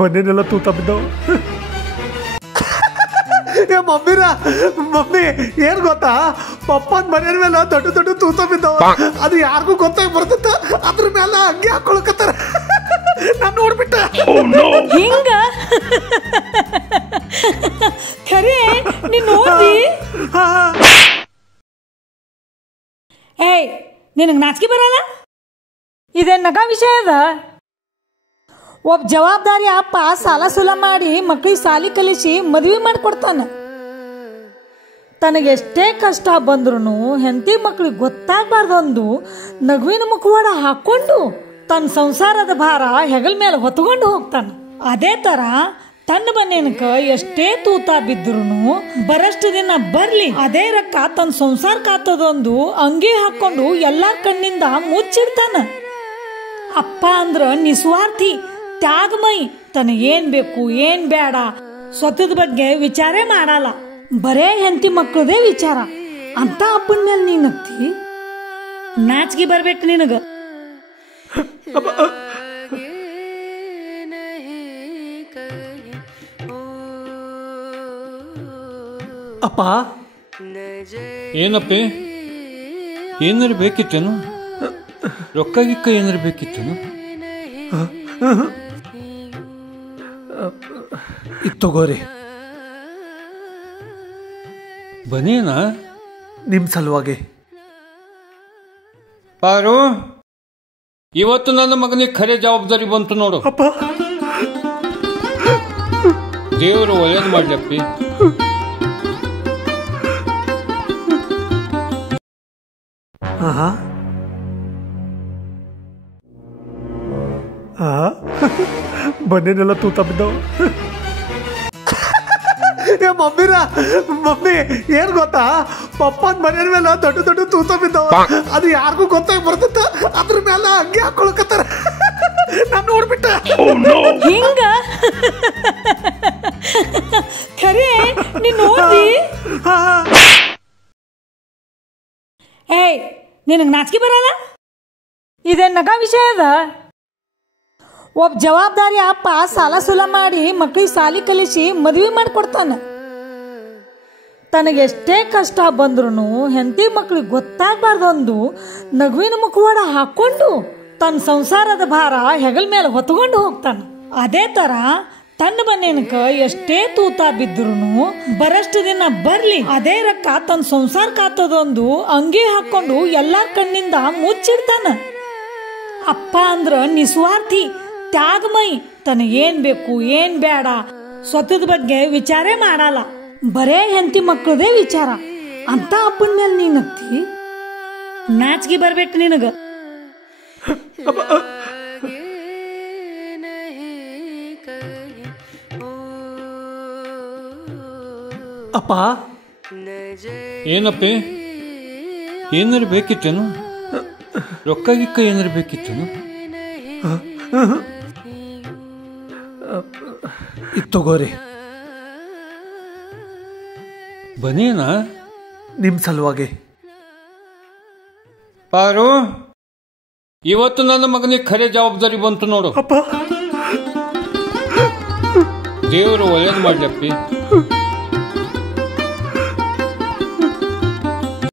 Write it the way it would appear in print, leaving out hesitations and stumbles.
ಬನ್ನೇನೆಲ್ಲ ತೂತ ಬಿದ್ದವು. ಮಮ್ಮಿರ ಮಮ್ಮಿ ಏನ್ ಗೊತ್ತಾ, ಪಪ್ಪನ ಮನೆ ಮೇಲೆ ದೊಡ್ಡ ದೊಡ್ಡ ತೂತ ಬಿದ್ದವ. ಅದು ಯಾರಿಗೂ ಗೊತ್ತಾಗಿ ಬರ್ತದ, ಅದ್ರ ಮೇಲೆ ಹಂಗೆ ಹಾಕೊಳಕತ್ತಾರ. ನಾನು ನೋಡ್ಬಿಟ್ಟ ಹಿಂಗ ಖರೆ ನೀನ್ ನೋಡಿ. ಏಯ್ ನಿನಗೆ ನಾಚಿಕೆ ಬರಲ್ಲ? ಇದೇ ನಗ ವಿಷಯ ಅದ. ಒಬ್ಬ ಜವಾಬ್ದಾರಿ ಅಪ್ಪ ಸಾಲ ಸೂಲ ಮಾಡಿ ಮಕ್ಕಳಿಗೆ ಸಾಲಿ ಕಲಿಸಿ ಮದುವೆ ಮಾಡಿಕೊಡ್ತಾನೆ. ತನಗೆಷ್ಟೇ ಕಷ್ಟ ಬಂದ್ರು ಹೆಂಡತಿ ಮಕ್ಕಳಿಗೆ ಗೊತ್ತಾಗಬಾರ್ದೊಂದು ನಗುವಿನ ಮುಖವಾಡ ಹಾಕೊಂಡು ತನ್ನ ಸಂಸಾರದ ಭಾರ ಹೆಗಲ ಮೇಲೆ ಹೊತ್ಕೊಂಡು ಹೋಗ್ತಾನೆ. ಅದೇ ತರ ತನ್ನ ಮನೇನಕ ಎಷ್ಟೇ ತೂತ ಬಿದ್ರು ಬರಷ್ಟು ದಿನ ಬರ್ಲಿ ಅದೇ ರೊಕ್ಕ ತನ್ನ ಸಂಸಾರ ಕಾತದೊಂದು ಅಂಗಿ ಹಾಕೊಂಡು ಎಲ್ಲಾರ ಕಣ್ಣಿಂದ ಮುಚ್ಚಿಡ್ತಾನ. ಅಪ್ಪ ಅಂದ್ರ ನಿಸ್ವಾರ್ಥಿ, ತ್ಯಾಗಮಯಿ. ತನಗೇನ್ ಬೇಕು ಏನ್ ಬೇಡ ಸ್ವತದ ಬಗ್ಗೆ ವಿಚಾರೇ ಮಾಡಲ್ಲ, ಬರೇ ಹೆಂಡತಿ ಮಕ್ಕಳದೇ ವಿಚಾರ. ಅಂತ ಅಪ್ಪನ ಮೇಲೆ ನೀನ್ ನಗ್ತಿ? ನಾಚಿಗೆ ಬರ್ಬೇಕು ನಿನಗ. ಅಪ್ಪ ಏನಪ್ಪಿ, ಏನಾರು ಬೇಕಿತ್ತೇನು? ರೊಕ್ಕ ಗಿಕ್ಕ ಏನಾರು ಬೇಕಿತ್ತೇನು? ತಗೋರಿ. ಬನೇನಾ ನಿಮ್ ಸಲುವಾಗಿ. ಪಾರು, ಇವತ್ತು ನನ್ನ ಮಗನಿಗೆ ಖರೆ ಜವಾಬ್ದಾರಿ ಬಂತು ನೋಡು. ಅಪ್ಪ ದೇವರು ಒಳ್ಳೇದು ಮಾಡ್ಲಪ್ಪಿ. ಬನ್ನೇನೆಲ್ಲ ತೂತ ಬಿದ್ದವು. ಮಮ್ಮಿರ ಮಮ್ಮಿ ಏನ್ ಗೊತ್ತಾ, ಪಪ್ಪನ ಮನೆ ಮೇಲೆ ದೊಡ್ಡ ದೊಡ್ಡ ತೂತ ಬಿದ್ದವ. ಅದು ಯಾರಿಗೂ ಗೊತ್ತಾಗಿ ಬರ್ತದ, ಅದ್ರ ಮೇಲೆ ಹಂಗೆ ಹಾಕೊಳಕತ್ತಾರ. ನಾನು ನೋಡ್ಬಿಟ್ಟ ಹಿಂಗ ಖರೆ ನೀನ್ ನೋಡಿ. ಏಯ್ ನಿನಗೆ ನಾಚಿಕೆ ಬರಲ್ಲ? ಇದೇ ನಗ ವಿಷಯ ಅದ. ಒಬ್ಬ ಜವಾಬ್ದಾರಿ ಅಪ್ಪ ಸಾಲ ಸೂಲ ಮಾಡಿ ಮಕ್ಕಳಿಗೆ ಸಾಲಿ ಕಲಿಸಿ ಮದುವೆ ಮಾಡಿಕೊಡ್ತಾನೆ. ತನಗೆಷ್ಟೇ ಕಷ್ಟ ಬಂದ್ರು ಹೆಂಡತಿ ಮಕ್ಕಳಿಗೆ ಗೊತ್ತಾಗಬಾರ್ದೊಂದು ನಗುವಿನ ಮುಖವಾಡ ಹಾಕೊಂಡು ತನ್ನ ಸಂಸಾರದ ಭಾರ ಹೆಗಲ ಮೇಲೆ ಹೊತ್ಕೊಂಡು ಹೋಗ್ತಾನೆ. ಅದೇ ತರ ತನ್ನ ಮನೇನಕ ಎಷ್ಟೇ ತೂತ ಬಿದ್ರು ಬರಷ್ಟು ದಿನ ಬರ್ಲಿ ಅದೇ ರೊಕ್ಕ ತನ್ನ ಸಂಸಾರ ಕಾತದೊಂದು ಅಂಗಿ ಹಾಕೊಂಡು ಎಲ್ಲಾರ ಕಣ್ಣಿಂದ ಮುಚ್ಚಿಡ್ತಾನ. ಅಪ್ಪ ಅಂದ್ರ ನಿಸ್ವಾರ್ಥಿ, ತ್ಯಾಗಮಯಿ. ತನಗೇನ್ ಬೇಕು ಏನ್ ಬೇಡ ಸ್ವತದ ಬಗ್ಗೆ ವಿಚಾರೇ ಮಾಡಲ್ಲ, ಬರೇ ಹೆಂಡತಿ ಮಕ್ಕಳದೇ ವಿಚಾರ. ಅಂತ ಅಪ್ಪನ ಮೇಲೆ ನೀನ್ ನಗ್ತಿ? ನಾಚಿಗೆ ಬರ್ಬೇಕು ನಿನಗ. ಅಪ್ಪ ಏನಪ್ಪಿ, ಏನಾರು ಬೇಕಿತ್ತೇನು? ರೊಕ್ಕ ಗಿಕ್ಕ ಏನಾರು ಬೇಕಿತ್ತೇನು? ತಗೋರಿ. ಬನೇನಾ ನಿಮ್ ಸಲುವಾಗಿ. ಪಾರು, ಇವತ್ತು ನನ್ನ ಮಗನಿಗೆ ಖರೆ ಜವಾಬ್ದಾರಿ ಬಂತು ನೋಡು. ಅಪ್ಪ ದೇವರು ಒಳ್ಳೇದು ಮಾಡ್ಲಪ್ಪಿ.